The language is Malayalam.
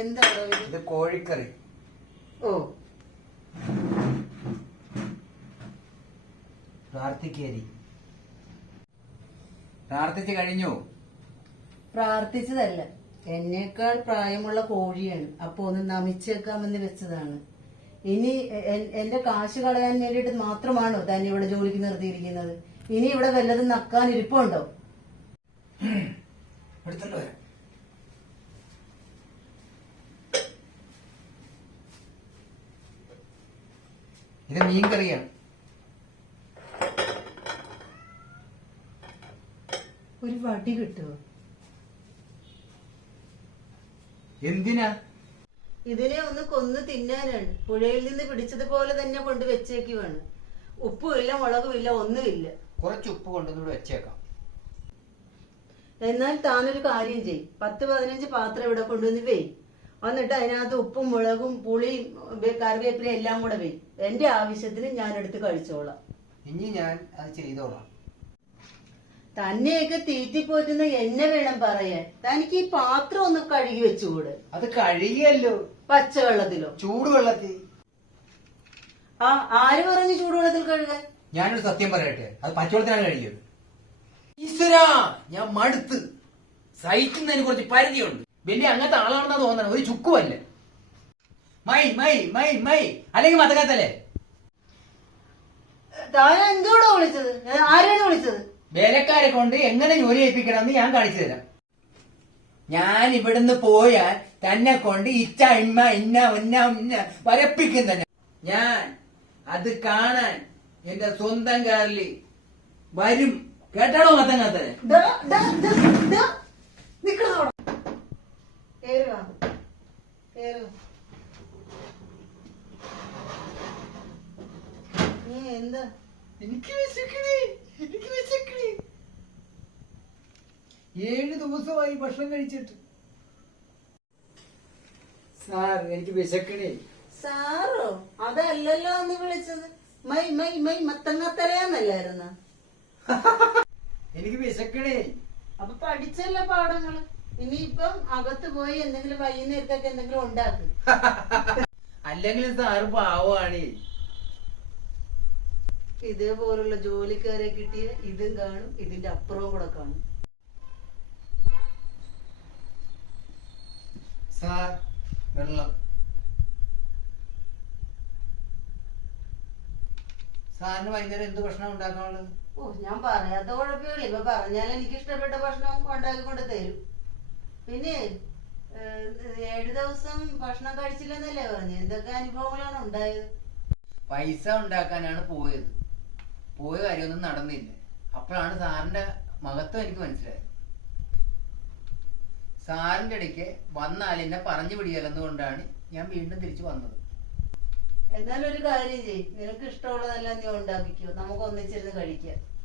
എന്താണോ ഇത്? കോഴിക്കറി. ഓ. പ്രാർത്ഥിക്കേരി. പ്രാർത്ഥിച്ചു കഴിഞ്ഞു? പ്രാർത്ഥിച്ചതല്ല. എന്നേക്കാൾ പ്രായമുള്ള കോഴിയാണ്. അപ്പൊ ഒന്ന് നമിച്ചേക്കാമെന്ന് വെച്ചതാണ്. ഇനി എന്റെ കാശ് കളയാൻ വേണ്ടിയിട്ട് മാത്രമാണോ തന്നെ ഇവിടെ ജോലിക്ക് നിർത്തിയിരിക്കുന്നത്? ഇനി ഇവിടെ വല്ലതും നക്കാൻ ഇരിപ്പുണ്ടോ? എടുത്തോണ്ട് വരാം. ഇത് മീൻകറിയാണ്. ഒരു വടി കിട്ടുമോ എന്തിനാ? ഇതിനെ ഒന്ന് കൊന്നു തിന്നാനാണ്. പുഴയിൽ നിന്ന് പിടിച്ചതുപോലെ തന്നെ കൊണ്ട് വെച്ചേക്കുവാണ്. ഉപ്പുമില്ല മുളകുമില്ല ഒന്നുമില്ല. കുറച്ച് ഉപ്പ് കൊണ്ടുവന്നിവിടെ വെച്ചേക്കാം. എന്നാൽ താനൊരു കാര്യം ചെയ്. പത്ത് പതിനഞ്ച് പാത്രം ഇവിടെ കൊണ്ടുവന്ന് വെയ്. എന്നിട്ട് അതിനകത്ത് ഉപ്പും മുളകും പുളിയും കറിവേപ്പിലയും എല്ലാം കൂടെ വെയ്. എന്റെ ആവശ്യത്തിന് ഞാൻ എടുത്ത് കഴിച്ചോളാം. ഇനി ഞാൻ അത് ചെയ്തോളാം. തന്നെയൊക്കെ തീറ്റിപ്പോറ്റുന്ന എന്നെ വേണം പറയാൻ. തനിക്ക് ഈ പാത്രം ഒന്ന് കഴുകി വെച്ചുകൂടെ? അത് കഴുകിയല്ലോ. പച്ചവെള്ളത്തിലോ? ചൂടുവെള്ളത്തിൽ. ആ ആര് പറഞ്ഞു ചൂടുവെള്ളത്തിൽ കഴുകാൻ? ഞാനൊരു സത്യം പറയട്ടെ. അത് പച്ചവെള്ളത്തിനാണ് കഴിയത് ഈശ്വരാ ഞാൻ മടുത്ത്. സഹിക്കുന്നതിന് കുറച്ച് പരിധിയുണ്ട് വലിയ അങ്ങനത്തെ ആളാണെന്നാ തോന്നണം ഒരു ചുക്കുമല്ല. മൈ മൈ മൈ മൈ. അല്ലെങ്കിൽ മതകാത്തല്ലേ താൻ എന്തോടാ വിളിച്ചത്? ആരെയാണ് വിളിച്ചത്? വേലക്കാരെ കൊണ്ട് എങ്ങനെ ജോലി ചെയ്യിപ്പിക്കണമെന്ന് ഞാൻ കാണിച്ചു തരാം. ഞാൻ ഇവിടുന്ന് പോയാൽ തന്നെ കൊണ്ട് ഇച്ച ഇമ്മ ഇന്ന ഉന്ന ഉന്ന വരപ്പിക്കും തന്നെ. ഞാൻ അത് കാണാൻ എന്റെ സ്വന്തം കാറിൽ വരും. കേട്ടാണോ മത്തങ്ങാത്തത് ദാ, ദാ, ദാ, എന്താ? എനിക്ക് വിശക്കണേ എനിക്ക് വിശക്കണേ ഏഴ് ദിവസമായി ഭക്ഷണം കഴിച്ചിട്ട്. സാർ എനിക്ക് വിശക്കണേ സാറോ അതല്ലല്ലോ അന്ന് വിളിച്ചത്. മൈ മൈ മൈ മത്തങ്ങത്തലയെന്നല്ലായിരുന്ന? എനിക്ക് വിശക്കണേ അപ്പൊ പഠിച്ചല്ല പാഠങ്ങൾ? ഇനിയിപ്പം അകത്ത് പോയി എന്തെങ്കിലും വൈകുന്നേരത്തൊക്കെ എന്തെങ്കിലും ഉണ്ടാക്കും. അല്ലെങ്കിൽ സാറ് പാവാണേ ഇതേപോലുള്ള ജോലിക്കാരെ കിട്ടിയ ഇതും കാണും ഇതിന്റെ അപ്പുറവും കൂടെ കാണും. സാർ വെള്ളം. സാറിന് വൈകുന്നേരം എന്ത് ഭക്ഷണം ഉണ്ടാക്കാനുള്ളത്? ഓ ഞാൻ പറയാത്ത കുഴപ്പമില്ല. ഇപ്പൊ പറഞ്ഞാൽ എനിക്ക് ഇഷ്ടപ്പെട്ട ഭക്ഷണം ഉണ്ടാക്കി കൊണ്ട് തരും. പിന്നെ ഏഴു ഏഴ് ദിവസം ഭക്ഷണം കഴിച്ചില്ലെന്നല്ലേ പറഞ്ഞു? എന്തൊക്കെ അനുഭവങ്ങളാണ് ഉണ്ടായത്? പൈസ ഉണ്ടാക്കാനാണ് പോയത്. പോയ കാര്യമൊന്നും നടന്നില്ല. അപ്പോഴാണ് സാറിന്റെ മഹത്വം എനിക്ക് മനസ്സിലായത്. സാറിന്റെ ഇടയ്ക്ക് വന്നാൽ എന്നെ പറഞ്ഞു പിടിയല്ലെന്ന് കൊണ്ടാണ് ഞാൻ വീണ്ടും തിരിച്ചു വന്നത്. എന്നാലും ഒരു കാര്യം ചെയ്യും. നിനക്ക് ഇഷ്ടമുള്ളതെല്ലാം നീ ഉണ്ടാക്കിക്കോ. നമുക്ക് ഒന്നിച്ചിരുന്ന് കഴിക്കാം.